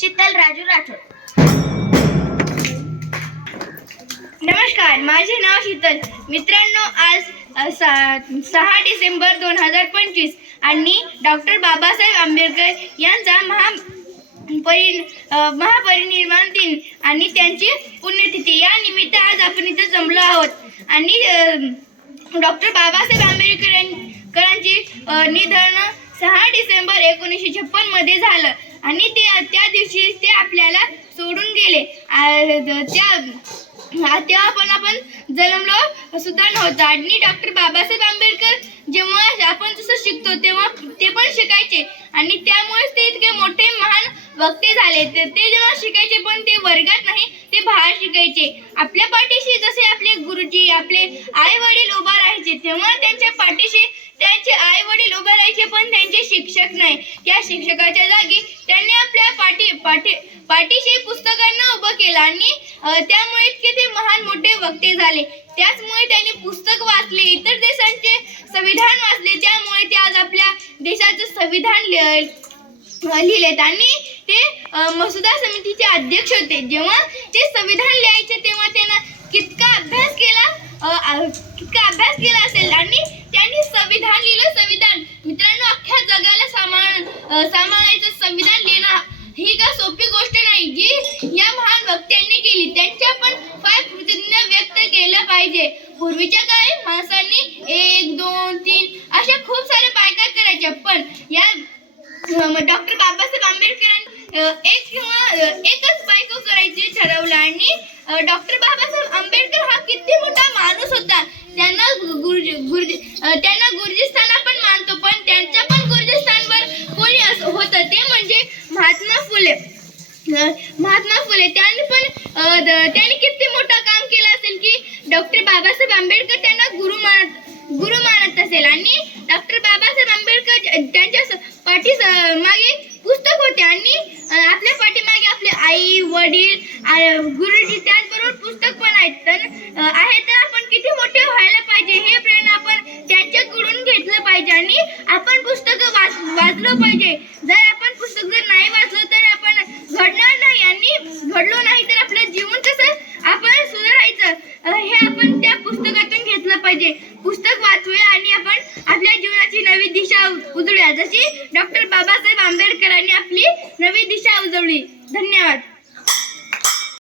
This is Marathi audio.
शीतल राजू राठोड. नमस्कार माझे नाव शीतल. मित्रांनो आज सहा डिसेंबर दोन हजार पंचवीस आणि डॉक्टर बाबासाहेब आंबेडकर यांचा महा परि महापरिनिर्माण महापरिनिर्वाण दिन आणि त्यांची पुण्यतिथी. या निमित्त आज आपण इथं जमलो आहोत. आणि डॉक्टर बाबासाहेब आंबेडकर यांची निधन सहा डिसेंबर एकोणीसशे छप्पनमध्ये झालं. आणि ते त्या दिवशी ते आपल्याला सोडून गेले. त्या तेव्हा पण आपण जन्मलो सुद्धा नव्हतो. आणि डॉक्टर बाबासाहेब आंबेडकर जेव्हा आपण जसं शिकतो तेव्हा ते पण शिकायचे. आणि त्यामुळेच ते इतके मोठे महान वक्ते झाले. ते जेव्हा शिकायचे पण ते वर्गात नाही ते बाहेर शिकायचे. आपल्या पाठीशी जसे आपले गुरुजी आपले आई वडील उभा राहायचे तेव्हा त्यांच्या त्यांचे वडील पण त्यांचे शिक्षक नाही. त्या शिक्षकाच्या जागी त्यांनी आपल्या पाठी पाठी पाठीशी पुस्तकांना उभं केलं आणि त्यामुळे इतके ते महान मोठे वक्ते झाले. त्याचमुळे त्यांनी पुस्तक वाचले इतर देशांचे संविधान वाचले त्यामुळे ते आज आपल्या देशाचं संविधान लिहिलेत. आणि ते मसुदा समितीचे अध्यक्ष होते. जेव्हा ते संविधान लिहायचे तेव्हा त्यांना कितका अभ्यास केला कितका अभ्यास केला असेल? आणि त्यांनी संविधान लिहिलं संविधान मित्रांनो अख्ख्या जगाला सांभाळ अ, सांभाळायचं संविधान लिहिणं ही का सोपी गोष्ट नाही जी या महान वक्त्यांनी केली. त्यांच्या पण फार कृतज्ञ व्यक्त केलं पाहिजे. पूर्वीच्या काळी माणसांनी एक दोन तीन अशा खूप सारे बायका करायच्या पण या डॉक्टर बाबासाहेब आंबेडकरांनी एक किंवा एकच बायको करायचे ठरवलं. आणि डॉक्टर बाबासाहेब आंबेडकर हा किती मोठा माणूस होता. त्यांना गुरुजी गुरुजी त्यांना महात्मा फुले. त्यांनी पण द- त्यांनी किती मोठं काम केलं असेल की डॉक्टर बाबासाहेब आंबेडकर त्यांना गुरु मानत गुरु मानत असेल. आणि डॉक्टर बाबासाहेब आंबेडकर त्यांच्या स- पाठी स- मागे पुस्तक होते. आणि आपल्या पाठीमागे आपले आई वडील गुरुजी त्याचबरोबर पुस्तक पण आहेत. तर आहे तर आपण किती मोठे व्हायला पाहिजे हे प्रेरणा आपण त्यांच्याकडून घेतलं पाहिजे. आणि आपण पुस्तकं वाच वाचलं पाहिजे. जर घडलो नाही तर आपलं जीवन कसं? आपण सुधारायचं हे आपण त्या पुस्तकातून घेतलं पाहिजे. पुस्तक वाचूया आणि आपण आपल्या जीवनाची नवी दिशा उजळूया. जशी डॉक्टर बाबा